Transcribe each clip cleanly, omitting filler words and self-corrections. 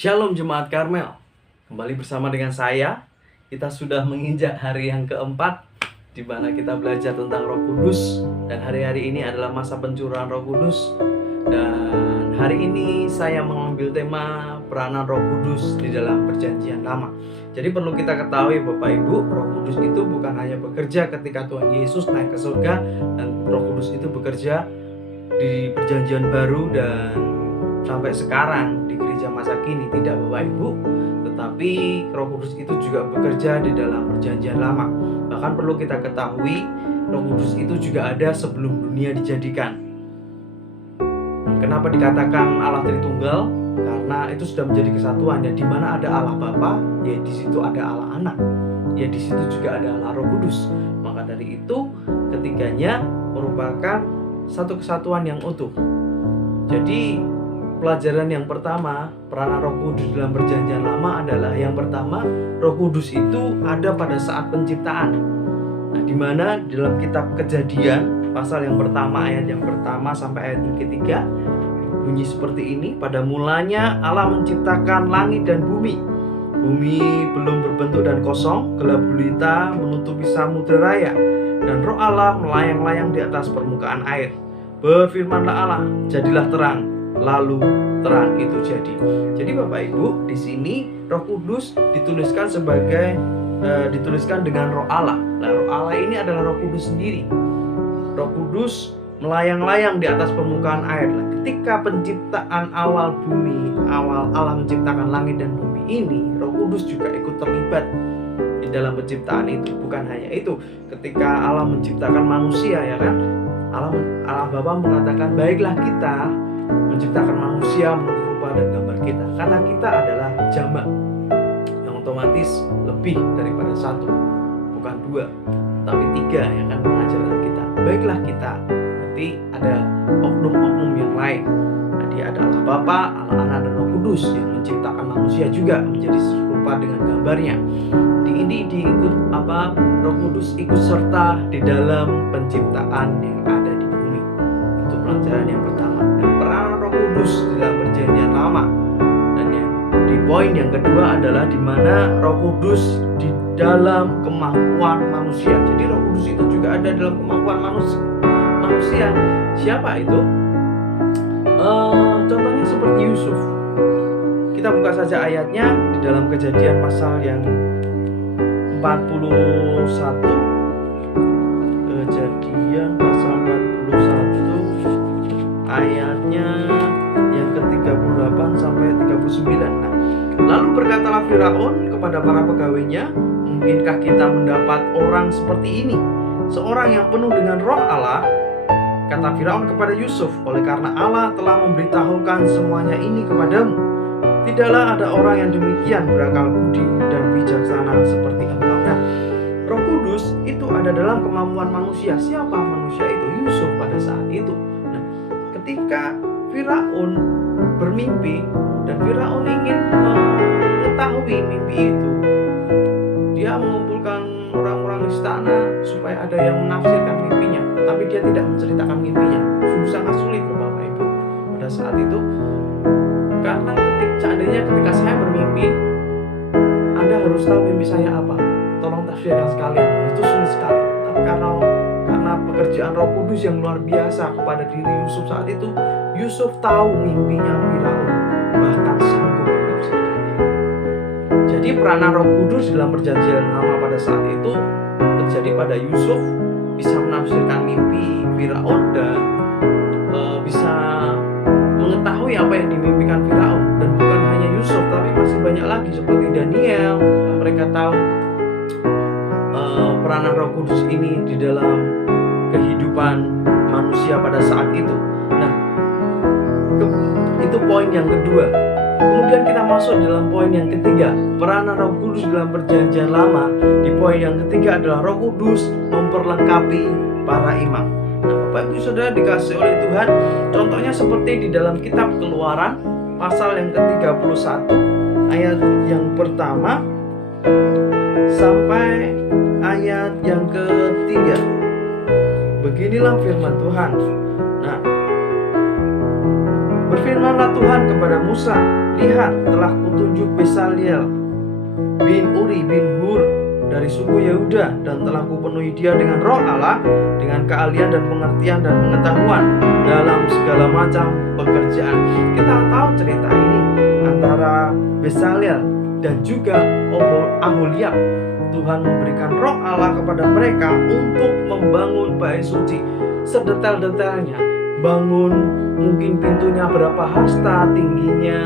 Shalom Jemaat Karmel, kembali bersama dengan saya. Kita sudah menginjak hari yang keempat, di mana kita belajar tentang Roh Kudus. Dan hari-hari ini adalah masa pencurahan Roh Kudus. Dan hari ini saya mengambil tema peranan Roh Kudus di dalam Perjanjian Lama. Jadi perlu kita ketahui Bapak Ibu, Roh Kudus itu bukan hanya bekerja ketika Tuhan Yesus naik ke surga, dan Roh Kudus itu bekerja di Perjanjian Baru dan sampai sekarang di gereja masa kini, tidak Bapak Ibu. Tetapi Roh Kudus itu juga bekerja di dalam Perjanjian Lama. Bahkan perlu kita ketahui, Roh Kudus itu juga ada sebelum dunia dijadikan. Kenapa dikatakan Allah Tritunggal? Karena itu sudah menjadi kesatuan, ya, di mana ada Allah Bapa, ya di situ ada Allah Anak, ya di situ juga ada Allah Roh Kudus. Maka dari itu ketiganya merupakan satu kesatuan yang utuh. Jadi pelajaran yang pertama, peranan Roh Kudus dalam Perjanjian Lama adalah yang pertama, Roh Kudus itu ada pada saat penciptaan. Nah, di mana dalam kitab Kejadian pasal yang pertama, ayat yang pertama sampai ayat yang ketiga bunyi seperti ini. Pada mulanya Allah menciptakan langit dan bumi. Bumi belum berbentuk dan kosong, gelap gulita menutupi samudera raya, dan Roh Allah melayang-layang di atas permukaan air. Berfirmanlah Allah, jadilah terang. Lalu terang itu jadi. Jadi Bapak Ibu, di sini Roh Kudus dituliskan dengan Roh Allah. Nah, Roh Allah ini adalah Roh Kudus sendiri. Roh Kudus melayang-layang di atas permukaan air. Nah, ketika penciptaan awal bumi, awal Allah menciptakan langit dan bumi ini, Roh Kudus juga ikut terlibat di dalam penciptaan itu. Bukan hanya itu, ketika Allah menciptakan manusia, ya kan, Allah Bapa mengatakan, baiklah kita menciptakan manusia menurut rupa dan gambar kita, karena kita adalah jamak yang otomatis lebih daripada satu, bukan dua tapi tiga, ya kan, pengajaran kita. Baiklah kita, berarti ada oknum-oknum yang lain. Nah, dia ada Allah Bapa, Allah Anak, dan Roh Kudus yang menciptakan manusia juga menjadi serupa dengan gambarnya. Roh Kudus ikut serta di dalam penciptaan yang ada di bumi. Itu pelajaran yang pertama. Peran Roh Kudus di dalam Perjanjian Lama. Dan di poin yang kedua adalah di mana Roh Kudus di dalam kemampuan manusia. Jadi Roh Kudus itu juga ada dalam kemampuan manusia. Siapa itu? Contohnya seperti Yusuf. Kita buka saja ayatnya di dalam Kejadian pasal yang 41. Kejadian pasal 41 ayatnya yang ke-38 sampai 39. Nah, lalu berkatalah Firaun kepada para pegawainya, mungkinkah kita mendapat orang seperti ini, seorang yang penuh dengan Roh Allah? Kata Firaun kepada Yusuf, oleh karena Allah telah memberitahukan semuanya ini kepadamu. Tidaklah ada orang yang demikian berakal budi dan bijaksana seperti engkau. Nah, Roh Kudus itu ada dalam kemampuan manusia. Siapa manusia itu? Yusuf pada saat itu. Ketika Firaun bermimpi dan Firaun ingin mengetahui mimpi itu, dia mengumpulkan orang-orang istana supaya ada yang menafsirkan mimpinya, tetapi dia tidak menceritakan mimpinya. Sungguh sangat sulit loh Bapak Ibu pada saat itu, karena seandainya ketika saya bermimpi, Anda harus tahu mimpi saya apa, tolong tafsirkan sekalian. Itu sulit sekali. Tapi karena pekerjaan Roh Kudus yang luar biasa kepada diri Yusuf saat itu, Yusuf tahu mimpinya Firaun, bahkan sanggup menafsirkannya. Jadi peranan Roh Kudus dalam Perjanjian Lama pada saat itu terjadi pada Yusuf, bisa menafsirkan mimpi Firaun dan bisa mengetahui apa yang dimimpikan Firaun. Dan bukan hanya Yusuf, tapi masih banyak lagi seperti Daniel. Mereka tahu peranan Roh Kudus ini di dalam kehidupan manusia pada saat itu. Nah, itu poin yang kedua. Kemudian kita masuk dalam poin yang ketiga, peranan Roh Kudus dalam Perjanjian Lama. Di poin yang ketiga adalah Roh Kudus memperlengkapi para imam. Nah, Bapak Ibu Saudara dikasih oleh Tuhan, contohnya seperti di dalam kitab Keluaran pasal yang ke-31 ayat yang pertama sampai ayat yang ketiga. Beginilah firman Tuhan. Nah, berfirmanlah Tuhan kepada Musa, Lihat, telah kutunjuk Bezalel bin Uri bin Hur dari suku Yehuda, dan telah kupenuhi dia dengan roh Allah, dengan keahlian dan pengertian dan pengetahuan dalam segala macam pekerjaan. Kita tahu cerita ini antara Bezalel dan juga Aholiab. Tuhan memberikan roh Allah kepada mereka untuk membangun bait suci sedetail-detailnya. Bangun, mungkin pintunya berapa hasta, tingginya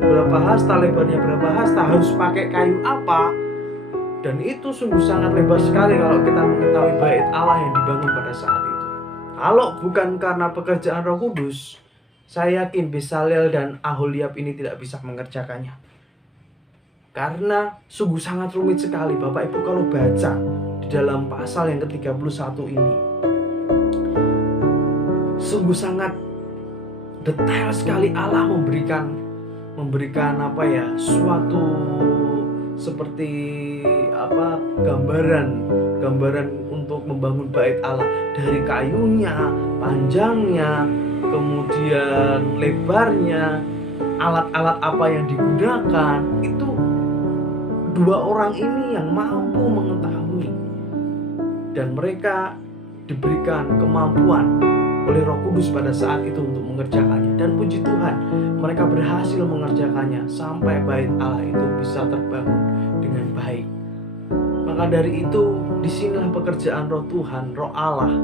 berapa hasta, lebarnya berapa hasta, harus pakai kayu apa. Dan itu sungguh sangat lebar sekali kalau kita mengetahui bait Allah yang dibangun pada saat itu. Kalau bukan karena pekerjaan Roh Kudus, saya yakin Bezalel dan Aholiab ini tidak bisa mengerjakannya. Karena sungguh sangat rumit sekali. Bapak Ibu kalau baca di dalam pasal yang ke-31 ini, sungguh sangat detail sekali Allah memberikan suatu seperti gambaran untuk membangun bait Allah, dari kayunya, panjangnya, kemudian lebarnya, alat-alat apa yang digunakan. Itu dua orang ini yang mampu mengetahui, dan mereka diberikan kemampuan oleh Roh Kudus pada saat itu untuk mengerjakannya. Dan puji Tuhan, mereka berhasil mengerjakannya sampai bait Allah itu bisa terbangun dengan baik. Maka dari itu, disinilah pekerjaan Roh Tuhan, Roh Allah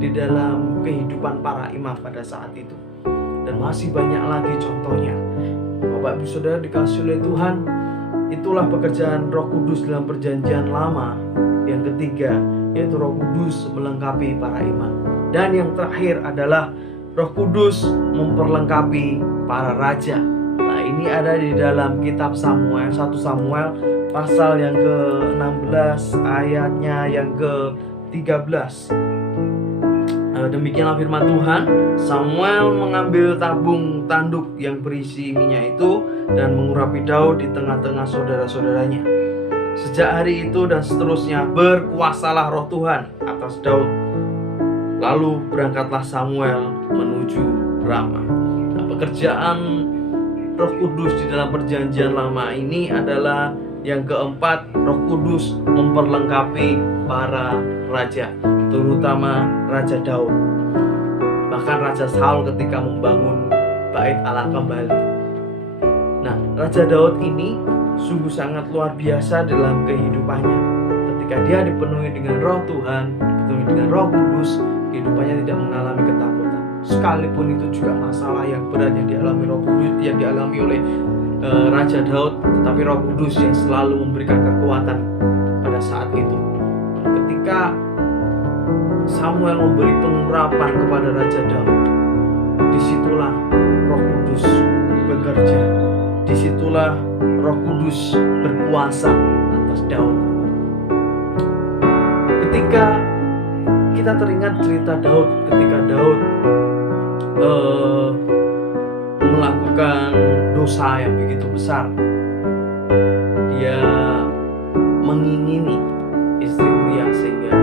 di dalam kehidupan para imam pada saat itu. Dan masih banyak lagi contohnya. Bapak Ibu Saudara dikasihi oleh Tuhan, itulah pekerjaan Roh Kudus dalam perjanjian lama yang ketiga, yaitu Roh Kudus melengkapi para imam. Dan yang terakhir adalah Roh Kudus memperlengkapi para raja. Nah, ini ada di dalam kitab Samuel, 1 Samuel pasal yang ke-16 ayatnya yang ke-13. Demikianlah firman Tuhan. Samuel mengambil tabung tanduk yang berisi minyak itu dan mengurapi Daud di tengah-tengah saudara-saudaranya. Sejak hari itu dan seterusnya berkuasalah Roh Tuhan atas Daud. Lalu berangkatlah Samuel menuju Rama. Nah, pekerjaan Roh Kudus di dalam perjanjian lama ini adalah yang keempat, Roh Kudus memperlengkapi para raja, terutama Raja Daud. Bahkan Raja Saul ketika membangun bait Allah kembali. Nah, Raja Daud ini sungguh sangat luar biasa dalam kehidupannya. Ketika dia dipenuhi dengan Roh Tuhan, dipenuhi dengan Roh Kudus, kehidupannya tidak mengalami ketakutan. Sekalipun itu juga masalah yang berat yang dialami Roh Kudus, yang dialami oleh Raja Daud, tetapi Roh Kudus yang selalu memberikan kekuatan pada saat itu. Ketika Samuel memberi pengurapan kepada Raja Daud, disitulah Roh Kudus bekerja. Disitulah Roh Kudus berkuasa atas Daud. Ketika kita teringat cerita Daud, ketika Daud melakukan dosa yang begitu besar, dia mengingini istri Uria sehingga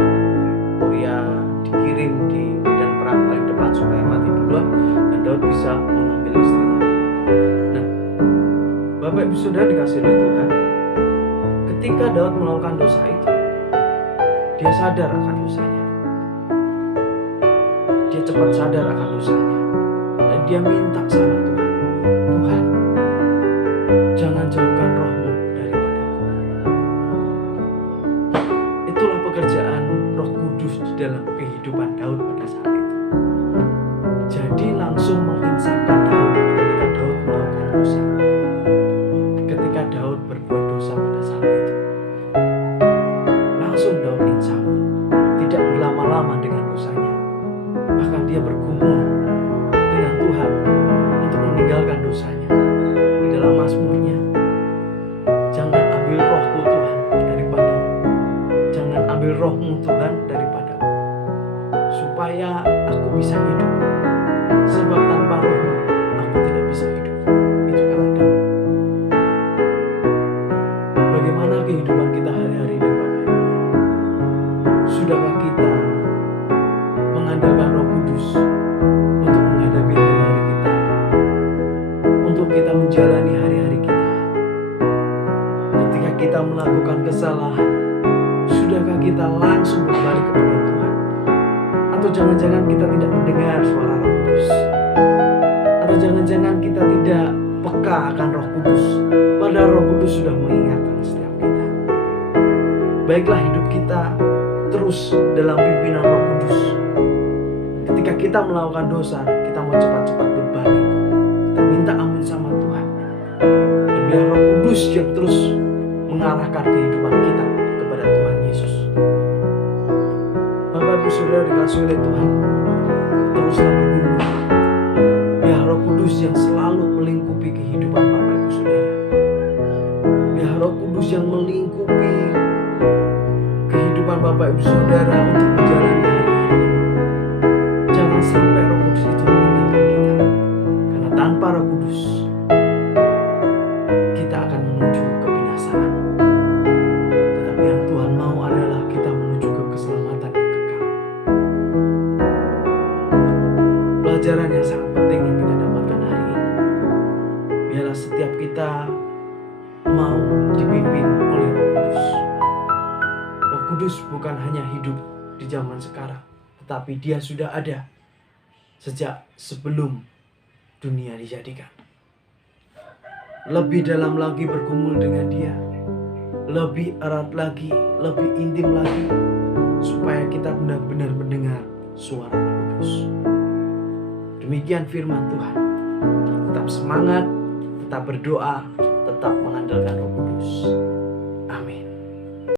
Uria dikirim di medan perang paling depan supaya mati duluan dan Daud bisa mengambil istrinya. Nah, Bapak Ibu Saudara dikasihi oleh Tuhan, ketika Daud melakukan dosa itu, dia sadar akan dosanya. Dia cepat sadar akan dosanya dan dia minta sama Tuhan, Tuhan, jangan jauhkan Roh-Mu daripadaku. Itulah pekerjaan Roh Kudus di dalam kehidupan Daud pada saat itu. Jadi langsung menginsafkan Daud ketika Daud melakukan dosa. Ketika Daud berbuat dosa pada saat itu, langsung Daud insaf, tidak berlama-lama dengan dosanya. Bahkan dia bergumul dengan Tuhan untuk meninggalkan dosanya. Di dalam Mazmurnya, jangan ambil Roh-Ku Tuhan daripadamu, jangan ambil Roh-Mu Tuhan daripadamu. kita melakukan kesalahan, sudahkah kita langsung berbalik kepada Tuhan? Atau jangan-jangan kita tidak mendengar suara Roh Kudus? Atau jangan-jangan kita tidak peka akan Roh Kudus, padahal Roh Kudus sudah mengingatkan setiap kita. Baiklah hidup kita terus dalam pimpinan Roh Kudus. Ketika kita melakukan dosa, kita mau cepat-cepat berbalik. Kita minta ampun sama Tuhan. Dan biar Roh Kudus yang terus mengarahkan kehidupan kita kepada Tuhan Yesus. Bapak Ibu Saudara dikasihi oleh Tuhan, teruslah bergumul. Biar Roh Kudus yang selalu melingkupi kehidupan Bapak Ibu Saudara. Biar Roh Kudus yang melingkupi kehidupan Bapak Ibu Saudara untuk menjalani hari-hari ini. Jangan sampai Roh Kudus itu meninggalkan kita. Karena tanpa Roh Kudus kita akan menuju kebinasaan. Tetapi yang Tuhan mau adalah kita menuju ke keselamatan yang kekal. Pelajaran yang sangat penting yang kita dapatkan hari ini, biarlah setiap kita mau dipimpin oleh Roh Kudus. Roh Kudus bukan hanya hidup di zaman sekarang, tetapi Dia sudah ada sejak sebelum dunia dijadikan. Lebih dalam lagi bergumul dengan Dia, lebih erat lagi, lebih intim lagi, supaya kita benar-benar mendengar suara Roh Kudus. Demikian firman Tuhan. Tetap semangat, tetap berdoa, tetap mengandalkan Roh Kudus.